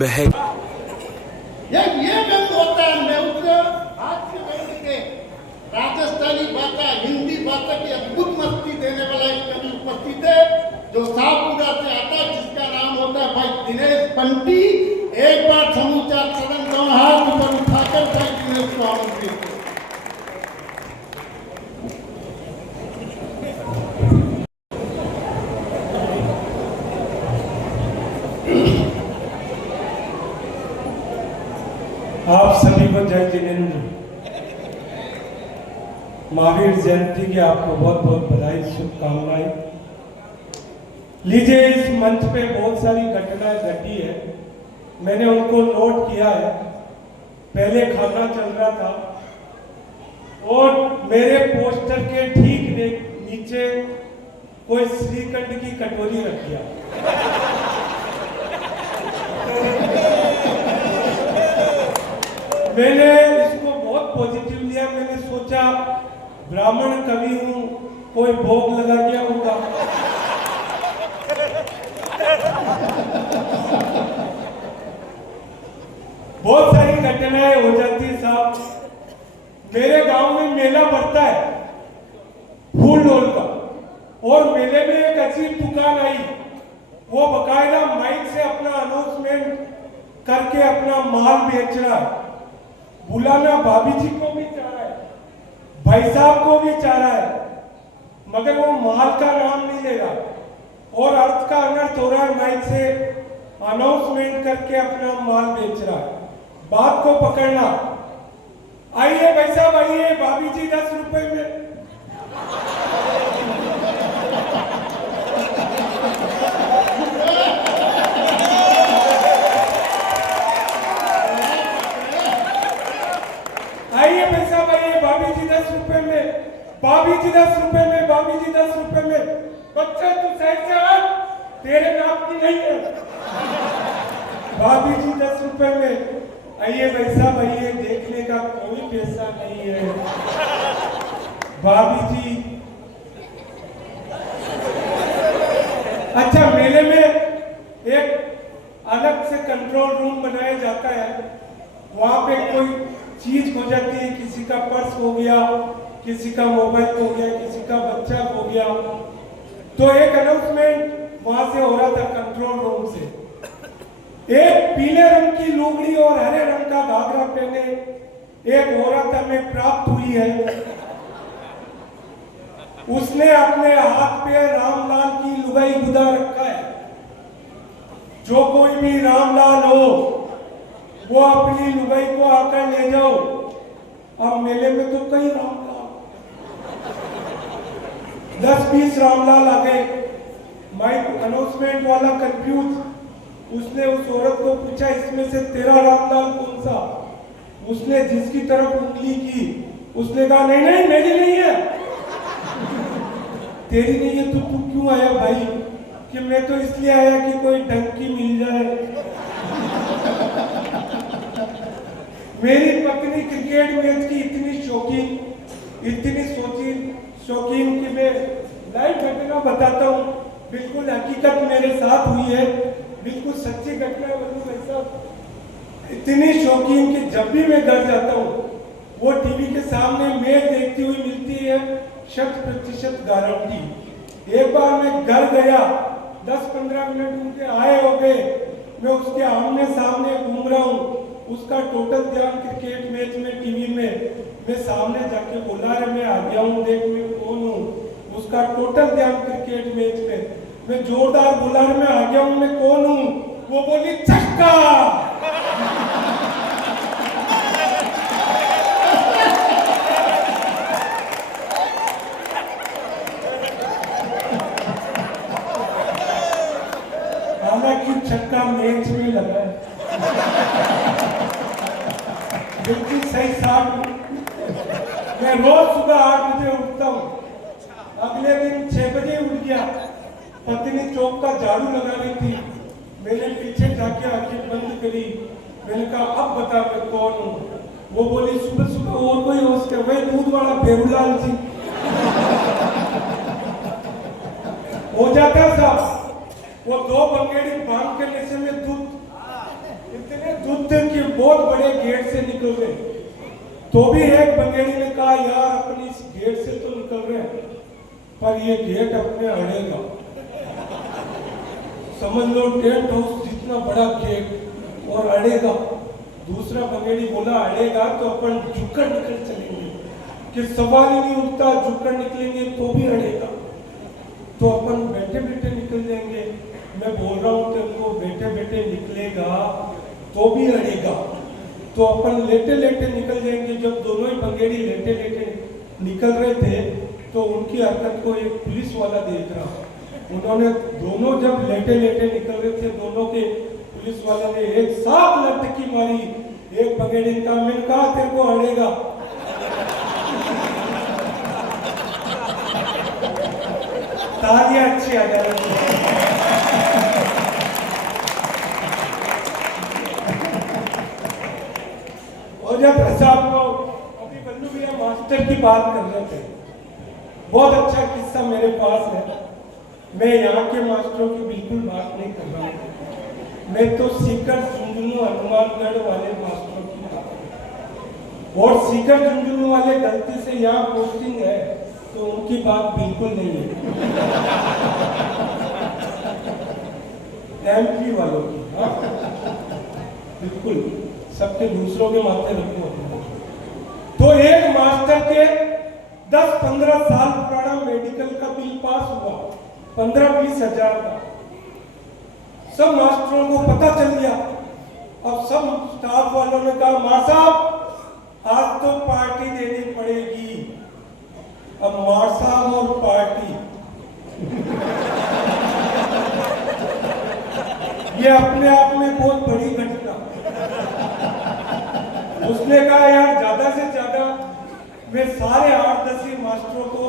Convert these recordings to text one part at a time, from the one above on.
बहक ये रंग होता है नेत्र हाथ के रंग के राजस्थानी भाषा हिंदी भाषा की अद्भुत मस्ती देने वाला एक कवि उपस्थित है जो शाहपुरा से आता है जिसका नाम होता है भाई दिनेश पंटी। एक बार समूचा सदन दोनों हाथ ऊपर उठाकर भाई दिनेश को आमंत्रित करें। आप सभी को जय जिनेंद्र। महावीर जयंती की आपको बहुत बहुत बधाई, शुभकामनाएं। लीजिए, इस मंच पे बहुत सारी घटनाएं घटी है, मैंने उनको नोट किया है। पहले खाना चल रहा था और मेरे पोस्टर के ठीक नीचे कोई श्रीखंड की कटोरी रख दिया। मैंने इसको बहुत पॉजिटिव लिया। मैंने सोचा ब्राह्मण कवि हूं, कोई भोग लगा दिया होगा। बहुत सारी घटनाएं हो जाती है साहब। मेरे गांव में मेला पड़ता है फूल डोल का, और मेले में एक अजीब दुकान आई, वो बकायदा माइक से अपना अनाउंसमेंट करके अपना माल बेच रहा है। बुलाना भाभी जी को भी चाह रहा है, भाई साहब को भी चाह रहा है, मगर वो माल का नाम नहीं लेगा और अर्थ का अनर्थ हो रहा है। माइक से अनाउंसमेंट करके अपना माल बेच रहा है। बात को पकड़ना। आइए भाई साहब, आइए, भाभी जी 10 रुपए में। आइए भाई साहब, आइए, भाभी जी 10 रुपए में, भाभी जी 10 रुपए में, भाभी जी 10 रुपए में। बच्चे तू साइड से हट, तेरे नाम की नहीं है। भाभी जी 10 रुपए में। आइए भाई साहब, आइए, देखने का कोई पैसा नहीं है। भाभी जी। अच्छा, मेले में एक अलग से कंट्रोल रूम बनाया जाता है। वहां पे कोई चीज हो जाती है, किसी का पर्स हो गया, किसी का मोबाइल हो गया, किसी का बच्चा हो गया, तो एक अनाउंसमेंट वहां से हो रहा था कंट्रोल रूम से। एक पीले रंग की लुगड़ी और हरे रंग का घाघरा पहने एक औरत हमें प्राप्त हुई है। उसने अपने हाथ पे रामलाल की लुगाई गुदा रखा है। जो कोई भी रामलाल हो वो अपनी लुगाई को आकर ले जाओ। अब मेले में तो कई रामलाल, 10-20 रामलाल आ गए। माइक अनाउंसमेंट वाला कंफ्यूज, उसने उस औरत को पूछा, इसमें से तेरा रामलाल कौन सा? उसने जिसकी तरफ उंगली की, उसने कहा नहीं नहीं, मेरी नहीं है। तेरी नहीं है तो तू क्यों आया भाई? कि मैं तो इसलिए आया कि कोई डंकी मिल जाए। मेरी पत्नी क्रिकेट मैच की इतनी शौकीन, इतनी शौकीन कि मैं लाइव घटना बताता हूँ। बिल्कुल हकीकत मेरे साथ हुई है, बिल्कुल सच्ची घटना है। भाई साहब इतनी शौकीन कि जब भी मैं घर जाता हूँ वो टीवी के सामने मैच देखती हुई मिलती है, 100% गारंटी। एक बार मैं घर गया, 10-15 मिनट उनके आए हो गए, मैं उसके आमने सामने घूम रहा हूँ। उसका टोटल ध्यान क्रिकेट मैच में, टीवी में। मैं सामने जाके बोला, अरे मैं आ गया हूँ, देख मैं कौन हूँ। उसका टोटल ध्यान क्रिकेट मैच में। मैं जोरदार बोला, अरे मैं आ गया हूँ, मैं कौन हूँ? वो बोली छक्का। हालांकि छक्का मैच में लगा है, बिल्कुल सही साथ। मैं रोज सुबह 8 बजे उठता हूँ। अगले दिन 6 बजे उठ गया। पत्नी चौक का झाड़ू लगा रही थी, मैंने पीछे जाके आंखें बंद करी। मैंने कहा, अब बता मैं कौन हूँ? वो बोली, सुबह सुबह और कोई होश क्या? वही दूध वाला बेहुलाल जी। हो जाता साहब, वो 2 बंगेड़ी बांध के नशे में दूध इतने दूध के बहुत बड़े गेट से निकल रहे, तो भी एक बंगेड़ी ने कहा यार अपनी इस गेट से तो निकल रहे हैं, पर ये गेट अपने अड़ेगा। समझ लो टेंट हाउस जितना बड़ा गेट और अड़ेगा। दूसरा बंगेड़ी बोला अड़ेगा तो अपन झुककर निकल चलेंगे, कि सवाल ही नहीं उठता, झुककर निकलेंगे तो भी अड़ेगा, तो अपन बैठे बैठे निकल जाएंगे। मैं बोल रहा हूँ कि उनको बैठे बैठे निकलेगा तो भी अड़ेगा, तो अपन लेटे लेटे निकल जाएंगे। जब दोनों ही बंगेड़ी लेटे लेटे निकल रहे थे तो उनकी हरकत को एक पुलिस वाला देख रहा। उन्होंने दोनों जब लेटे लेटे निकल रहे थे, दोनों के पुलिस वाले ने एक साथ लटकी मारी। एक बंगेड़ी का मैंने कहा तेरे को अड़ेगा। तालियां अच्छी आ जा रही है। और जब साहब को अभी बल्लू भैया मास्टर की बात कर रहे थे, बहुत अच्छा किस्सा मेरे पास है। मैं यहाँ के मास्टरों की बिल्कुल बात नहीं कर रहा हूँ, मैं तो सीकर झुंझुनू हनुमानगढ़ वाले मास्टरों की बात कर। और सीकर झुंझुनू वाले गलती से यहाँ पोस्टिंग है तो उनकी बात बिल्कुल नहीं है। एमपी वालों की, हाँ बिल्कुल, सबके दूसरों के माथे रखो। तो एक मास्टर के 10-15 साल पुराना मेडिकल का बिल पास हुआ, 15-20 हजार का। सब मास्टरों को पता चल गया। अब सब स्टाफ वालों ने कहा मार साहब आज तो पार्टी देनी पड़ेगी। अब मार साहब और पार्टी ये अपने आप में बहुत बड़ी घटना। उसने कहा यार ज्यादा से ज्यादा मैं सारे 8-10 मास्टरों को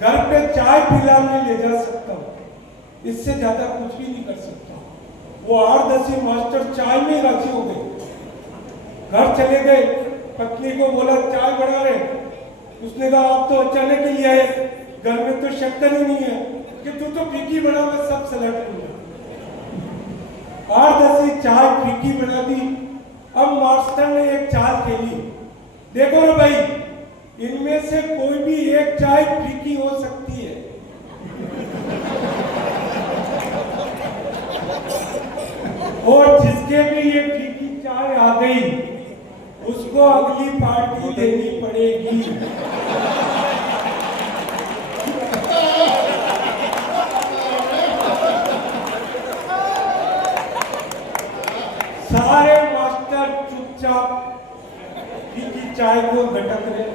घर पे चाय पिलाने ले जा सकता हूँ, इससे ज्यादा कुछ भी नहीं कर सकता। वो 8-10 मास्टर चाय में राजी हो गए, घर चले गए। पत्नी को बोला चाय बना रहे, उसने कहा आप तो अचानक ही आए, घर में तो शक्कर ही नहीं है, कि तू तो फीकी बना, मैं सब सलाह दूंगा। 8-10 चाय फीकी बना दी। अब मास्टर ने एक चाल खेली, देखो रे भाई इनमें से कोई भी एक चाय फीकी हो सकती है। और जिसके भी ये फीकी चाय आ गई उसको अगली पार्टी देनी पड़ेगी। सारे मास्टर चुपचाप फीकी चाय को गटक रहे,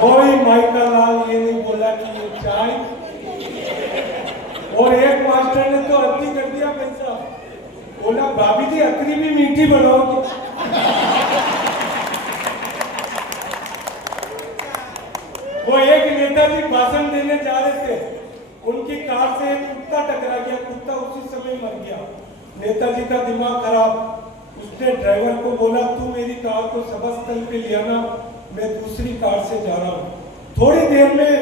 कोई माइका लाल ये नहीं बोला कि ये चाय। और एक मास्टर ने तो अति कर दिया पैसा, बोला भाभी जी अकरी भी मीठी बनाओगी। वो एक नेताजी भाषण देने जा रहे थे, उनकी कार से एक कुत्ता टकरा गया, कुत्ता उसी समय मर गया। नेताजी का दिमाग खराब, उसने ड्राइवर को बोला तू मेरी कार को सभास्थल पे ले आना, मैं दूसरी कार से जा रहा हूँ। थोड़ी देर में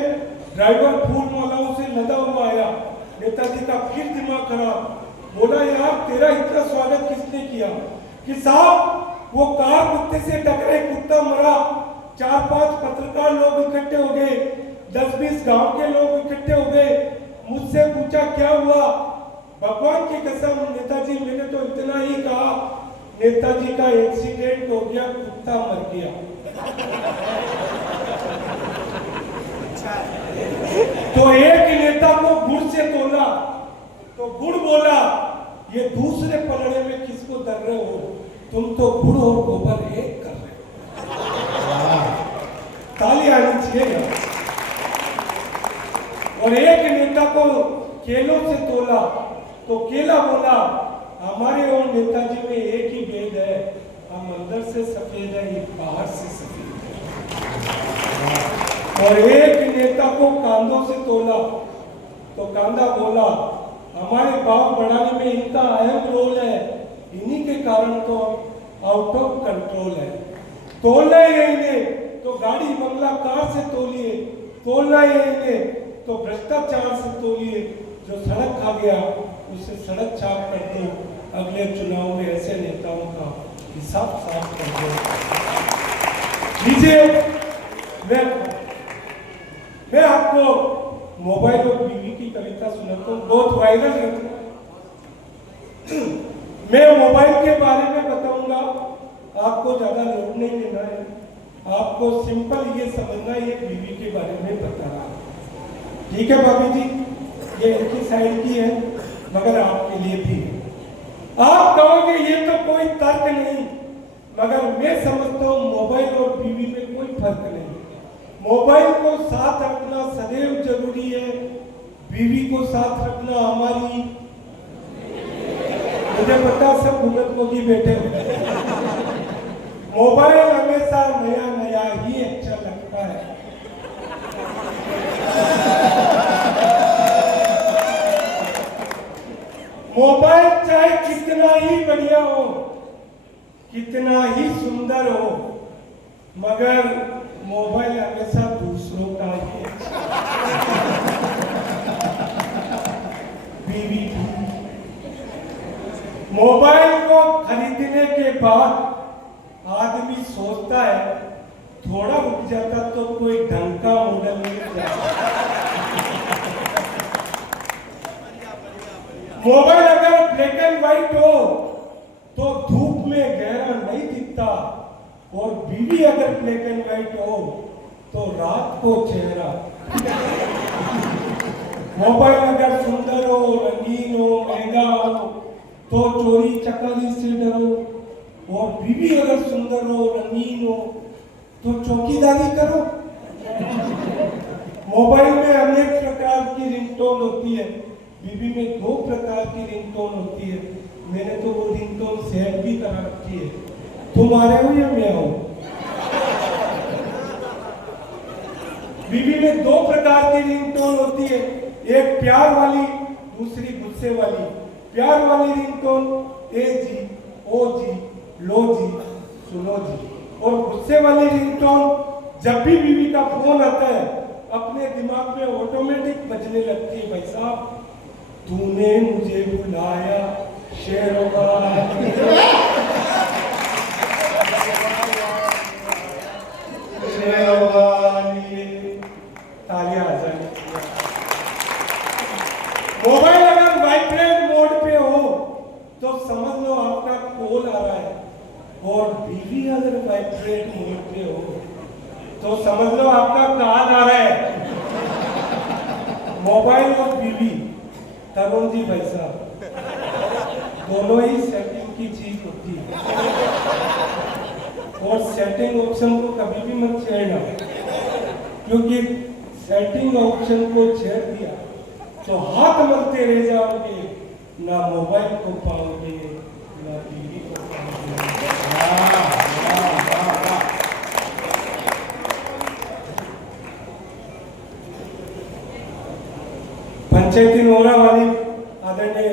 ड्राइवर फूल मालाओं से लदा हुआ आया। नेताजी का फिर दिमाग खराब, बोला यार तेरा इतना स्वागत किसने किया? कि साहब वो कार कुत्ते से टकराई, कुत्ता मरा, 4-5 पत्रकार लोग इकट्ठे हो गए, 10-20 गांव के लोग इकट्ठे हो गए। मुझसे पूछा क्या हुआ? भगवान की कसम नेताजी मैंने तो इतना ही कहा, नेताजी का एक्सीडेंट हो गया, कुत्ता मर गया। तो एक नेता को गुड़ से तोला तो गुड़ बोला ये दूसरे पलड़े में किसको दर रहे हो, तुम तो गुड़ और गोबर एक कर रहे हो। ताली आनी चाहिए। और एक नेता को केलों से तोला तो केला बोला हमारे और नेताजी में एक ही भेद है, हम अंदर से सफेद है, ये बाहर से सफेद है। और एक नेता को कांधों से तोला तो कांधा बोला हमारे गांव बढ़ाने में इनका अहम रोल है, इन्हीं के कारण तो आउट ऑफ कंट्रोल है। तोलना यही ने तो गाड़ी बंगला कार से तोलिए, तोलना यही ने तो भ्रष्टाचार से तोलिए, जो सड़क खा गया उसे सड़क छाप कर दो, अगले चुनाव में ऐसे नेताओं का हिसाब साफ कर दो। लीजिए, मैं आपको मोबाइल और बीवी की कविता सुनाता हूँ, बहुत वायरल है। मैं मोबाइल के बारे में बताऊंगा, आपको ज्यादा लोड नहीं लेना है, आपको सिंपल ये समझना है, ये बीवी के बारे में बता रहा है। ठीक है भाभी जी, ये इनकी साइड की है मगर आपके लिए भी है। आप कहोगे ये तो कोई तर्क नहीं, मगर मैं समझता हूँ मोबाइल और बीवी में कोई फर्क नहीं। मोबाइल को साथ रखना सदैव जरूरी है, बीवी को साथ रखना हमारी, मुझे पता सब भुगत को भी बैठे हो। मोबाइल हमेशा नया नया ही अच्छा लगता है। मोबाइल चाहे कितना ही बढ़िया हो, कितना ही सुंदर हो, मगर मोबाइल हमेशा दूसरों का ही बीवी भी। मोबाइल को खरीदने के बाद आदमी सोचता है थोड़ा रुक जाता तो कोई ढंग का मॉडल मिल जाता। मोबाइल अगर ब्लैक एंड व्हाइट हो तो धूप में गहरा नहीं दिखता, और बीवी अगर ब्लैक एंड व्हाइट हो तो रात को चेहरा। मोबाइल अगर सुंदर हो, रंगीन हो, महंगा हो तो चोरी चकारी से डरो, और बीवी अगर सुंदर हो, रंगीन हो तो चौकीदारी करो। मोबाइल में अनेक प्रकार की रिंगटोन होती है, बीवी में 2 प्रकार की रिंगटोन होती है। मैंने तो वो रिंगटोन सेट भी करा रखी है, तुम्हारे हो या मैं हो। बीवी में 2 प्रकार की रिंगटोन होती है, एक प्यार वाली, दूसरी गुस्से वाली। प्यार वाली रिंगटोन ए जी, ओ जी, लो जी, सुनो जी, और गुस्से वाली रिंगटोन जब भी बीवी का फोन आता है अपने दिमाग में ऑटोमेटिक बजने लगती है। भाई साहब, तूने मुझे बुलाया शेरों का, तालियां आ जाए। मोबाइल अगर वाइब्रेट मोड पे हो तो समझ लो आपका कॉल आ रहा है, और बीवी अगर वाइब्रेट मोड पे हो तो समझ लो आपका कॉल आ रहा है। मोबाइल और बीवी, तरुण जी भाई साहब, दोनों ही सेटिंग की चीज होती है, और सेटिंग ऑप्शन को कभी भी मत छेड़ना, क्योंकि सेटिंग ऑप्शन को छेड़ दिया तो हाथ मलते रह जाओगे, ना मोबाइल को पाओगे ना बीवी को पाओगे। पंचायती नोरा वाली आदरणीय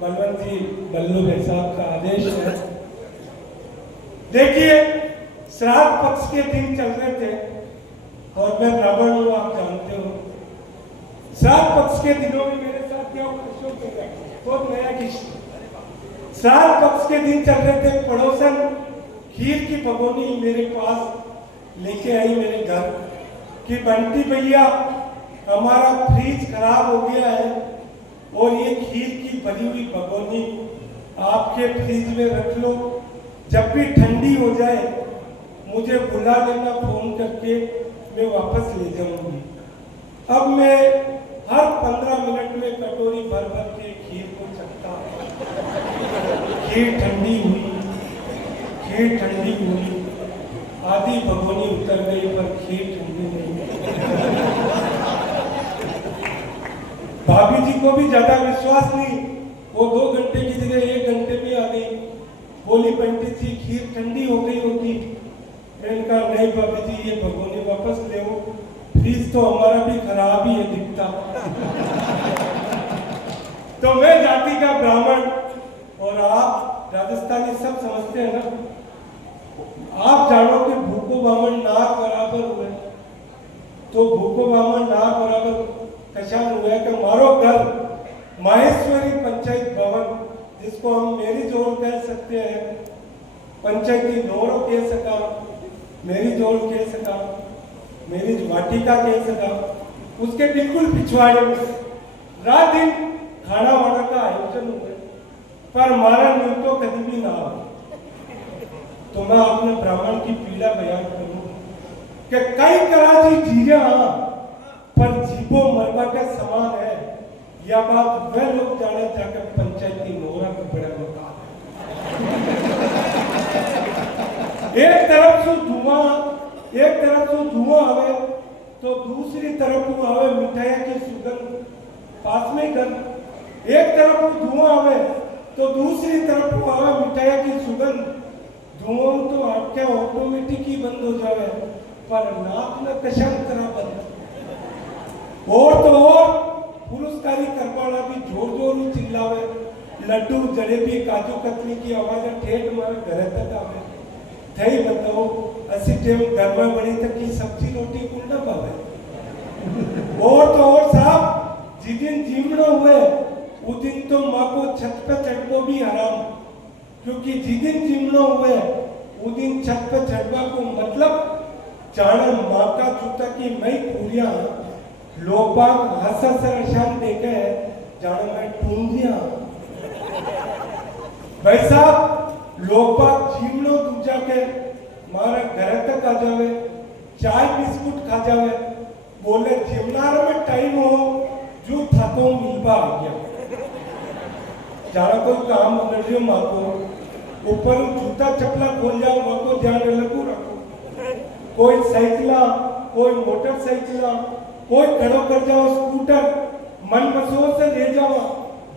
बलवंत जी बल्लू भाई साहब का आदेश है। देखिए, श्राद्ध पक्ष के दिन चल रहे थे, और मैं ब्राह्मण हूँ, आप जानते हो। श्राद्ध पक्ष के दिनों में मेरे साथ क्या बहुत नया किस्सा। श्राद्ध पक्ष के दिन चल रहे थे, पड़ोसन खीर की भगोनी मेरे पास लेके आई मेरे घर कि बंटी भैया, हमारा फ्रिज खराब हो गया है, और ये खीर की भरी हुई भगोनी आपके फ्रिज में रख लो, जब भी ठंडी हो जाए मुझे बुला लेना फोन करके, मैं वापस ले जाऊंगी। अब मैं हर 15 मिनट में कटोरी भर भर के खीर को चखता। खीर ठंडी हुई, खीर ठंडी हुई, आधी भगोनी उतर गई पर खीर ठंडी नहीं। भाभी जी को भी ज्यादा विश्वास नहीं, वो 2 घंटे की जगह 1 घंटे में आ गई। बोली बंटी जी खीर ठंडी हो गई होगी। मैंने कहा नहीं भाभी जी, ये भगोनी वापस ले आओ, फ्रिज तो हमारा भी खराब ही है दिखता। तो मैं जाति का ब्राह्मण और आप राजस्थानी सब समझते हैं ना। आप जानो कि भूखो ब्राह्मण नाक बराबर हुए, तो भूखो ब्राह्मण नाक बराबर कशान हुआ कि मारो घर माहेश्वरी पंचायत जिसको हम मेरी जोड़ कह सकते हैं, पंचायती नोरो कह सका, मेरी जोड़ कह सका, मेरी वाटिका कह सका, उसके बिल्कुल पिछवाड़े में रात दिन खाना वाना का आयोजन हुए, पर हमारा न्यूज तो कभी भी ना हो। तो मैं अपने ब्राह्मण की पीड़ा बयान करूं कि कई तरह की चीजें पर जीवो मरवा के समान है। यह बात वह लोग जाने जाकर पंचायती नोरा के बड़े मकान एक तरफ से धुआं आवे तो दूसरी तरफ वो आवे मिठाइयां की सुगंध पास में कर। एक तरफ वो धुआं आवे तो दूसरी तरफ वो आवे मिठाइयां की सुगंध। धुआं तो आपके ऑटोमेटिक ही बंद हो जावे, पर नाक न कशान तरह बंद। और तो और पुरस्कारी करवाना भी जोर जोर में चिल्लावे, लड्डू जलेबी काजू कतली की आवाज ठेठ मारे घरे तक आवे। थई बताओ असी टेम घर में बनी तक की सब्जी रोटी कुल न पावे। और तो और साहब जिस दिन जीवना हुए उस दिन तो माँ को छत पे चढ़को भी हराम, क्योंकि जिस दिन जीवना हुए उस दिन छत पे चढ़वा को मतलब जाना माँ का जूता की मई पूरिया लोग बाग हंसा सरशान देखे जाना मैं टूंगिया। भाई साहब लोग बाग जीवनो दूजा के मारे घर तक आ जावे, चाय बिस्कुट खा जावे, बोले जीवनार में टाइम हो जो थको मिलवा आ गया। जाना कोई काम कर माँ को ऊपर जूता चपला खोल जाओ माँ को ध्यान लगू रखो। कोई साइकिला, कोई मोटरसाइकिला, कोई खड़ो कर जाओ स्कूटर, मन मसोर से ले जाओ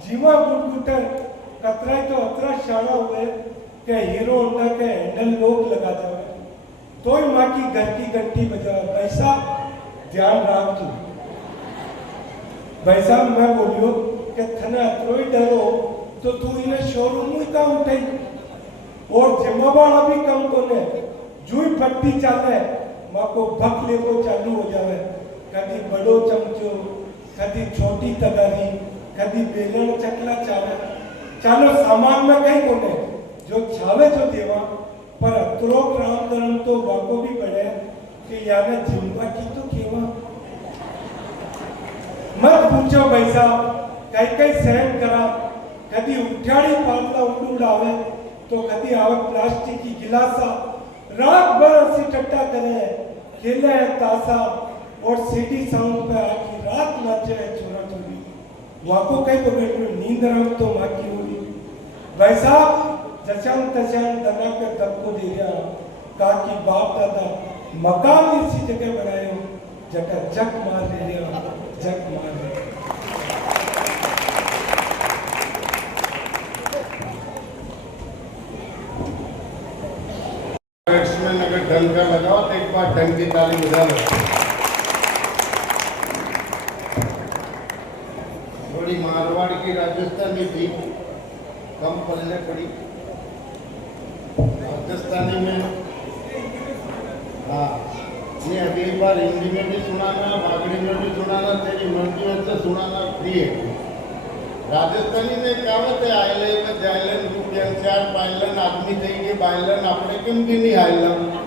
जीवा गुटगुटर। कतरा तो अतरा शाना हुए के हीरो होंडा के हैंडल लोग लगा जावे तो ही माँ की घर की घंटी बजावे। भाई साहब ध्यान रख तू। भाई साहब मैं बोलियो कि थने अतरो ही डरो तो तू इन्हें शोरूम में का उठाई और जिम्मेवार भी कम कोने जुई पट्टी चाले माँ को भक ले को चालू हो जावे। कभी बड़ो चमचो, कभी छोटी तगारी, कभी बेलन चकला चावे। चालो सामान में कहीं कोने जो छावे जो देवा, पर अतरो राम धर्म तो वाको भी बड़े कि याने जिम्मा की तो केवा। मत पूछो भाई साहब कई कई सहन करा, कभी उठाड़ी पातला उड़ावे तो कभी आवे प्लास्टिक की गिलासा। रात भर ऐसी टट्टा करे खेले तासा और सीडी साउंड पे आखी रात नाचे चोरा चोरी। वाको कई बगड़ नींद राम तो माकी हुई। भाई साहब जशान तशान दना के दबको दे दिया कहा कि बाप दादा मकान इसी जगह बनाए हो जटा जग मार दे दिया जग मार दे। बैट्समैन अगर ढंग का लगाओ तो एक बार ढंग की ताली बजा लो। थोड़ी मारवाड़ की राजस्थानी थी कम पलने पड़ी। राजस्थानी में हाँ ये अगली बार हिंदी में भी सुनाना, बागड़ी में भी सुनाना, तेरी मर्जी से सुनाना फ्री है। राजस्थानी में कहावत है आयलन में जायलन रूप चार पायलन आदमी चाहिए बायलन अपने किम भी नहीं आयलन।